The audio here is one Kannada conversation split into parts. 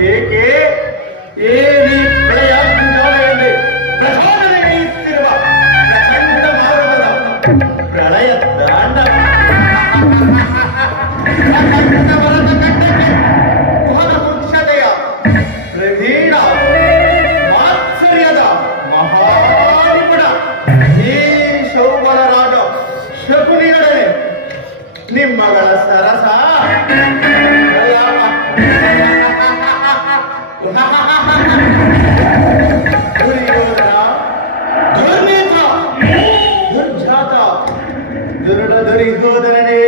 ಕೇಕೆ ಏನಿ ಪ್ರಳಯ ಪ್ರಚೋದನೆ ಪ್ರಚೋದನೆಗೈಯುತ್ತಿರುವ ಪ್ರಚಂಡ ಮಾರ್ಗದ ಪ್ರಳಯ ದಾಂಡ ವರದ ಕಂಠಕ್ಕೆ ಕುಹನ ವೃಕ್ಷತೆಯ ನಿಮ್ಮಗಳ ಸರಸ. ದುರ್ನೀತ ದುರ್ಜಾತ ದುರುಳ ದುರ್ಯೋಧನನೇ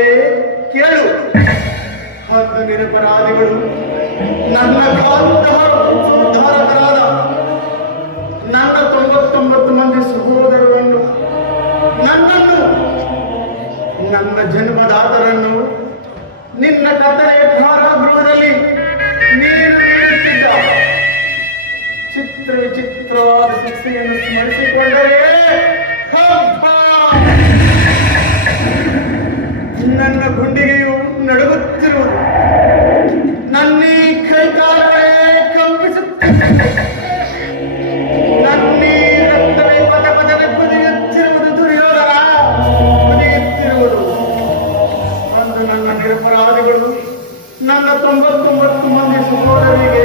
ಕೇಳು ಹತ್ತು ನಿರಪರಾಧಿಗಳು ನನ್ನ ಉದ್ಧಾರಕರಾದ ನನ್ನ ತೊಂಬತ್ತೊಂಬತ್ತು ಮಂದಿ ಸಹೋದರರನ್ನು ನನ್ನನ್ನು ನನ್ನ ಜನ್ಮದಾತರನ್ನು, ನಿನ್ನ ಕತ್ತಲೆಯ ಕಾರಾಗೃಹದಲ್ಲಿ ಚಿತ್ರ ವಿಚಿತ್ರವಾದ ಶಿಕ್ಷೆಯನ್ನು ಸ್ಮರಿಸಿಕೊಂಡರೆ! ನನ್ನ ಗುಂಡಿಗೆಯು ನಡುಗುತ್ತಿರುವುದು. ನನ್ನ ಕೈಕಾಲೇ ಕಂಪಿಸುತ್ತಿದೆ ರಕ್ತವೇ ಪದ ಪದನೆ ಕುದಿಯುತ್ತಿರುವುದು ನನ್ನ ನಿರಪರಾಧಿಗಳು ನನ್ನ ತೊಂಬತ್ತೊಂಬತ್ತು ಮಂದಿ ಸಹೋದರಿಗೆ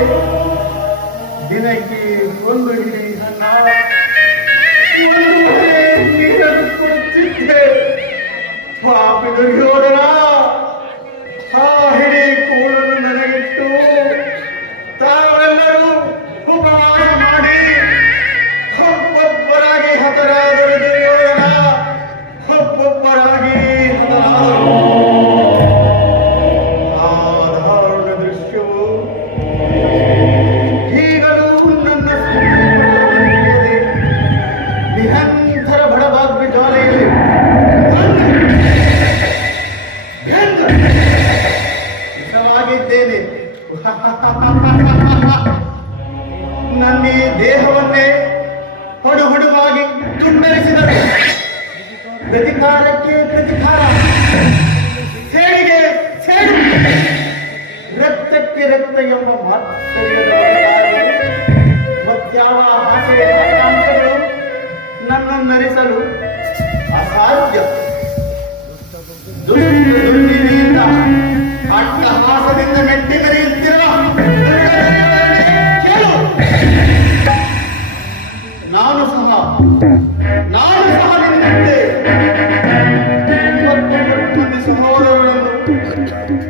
விலைக்கு கொண்டு பாப்பிலோட ನನ್ನ ಈ ದೇಹವನ್ನೇ ಹೊಡು ಹೊಡುವಾಗಿ ತುಂಡರಿಸಿದರು. ಪ್ರತಿಕಾರಕ್ಕೆ ಪ್ರತಿಕಾರ. ಸೇಡಿಗೆ ಸೇಡು. ರಕ್ತಕ್ಕೆ ರಕ್ತ ಎಂಬ ಆಸೆಯ ಆಕಾಂಕ್ಷೆಗಳು ನನ್ನನ್ನರಿಸಲು ಅಸಾಧ್ಯ. ದುಡ್ಡಿನಿಂದ ಅಟ್ಟಹಾಸದಿಂದ ಮೆಟ್ಟಿ ಮೆರೆಯುತ್ತಿರುವ Thank you.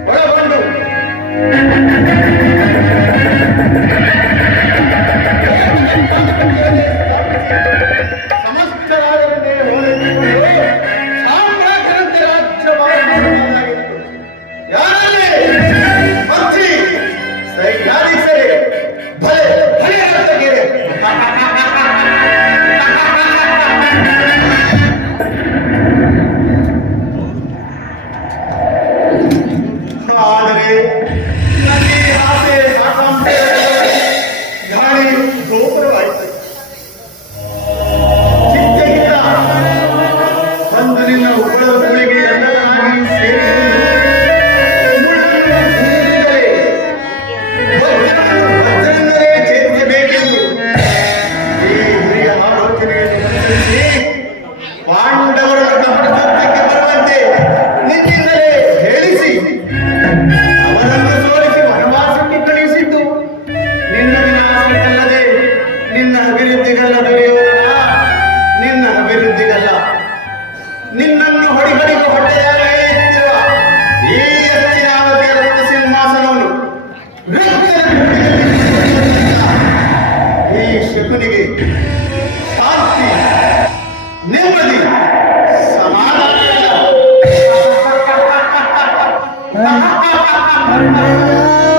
哎。哎哎哎哎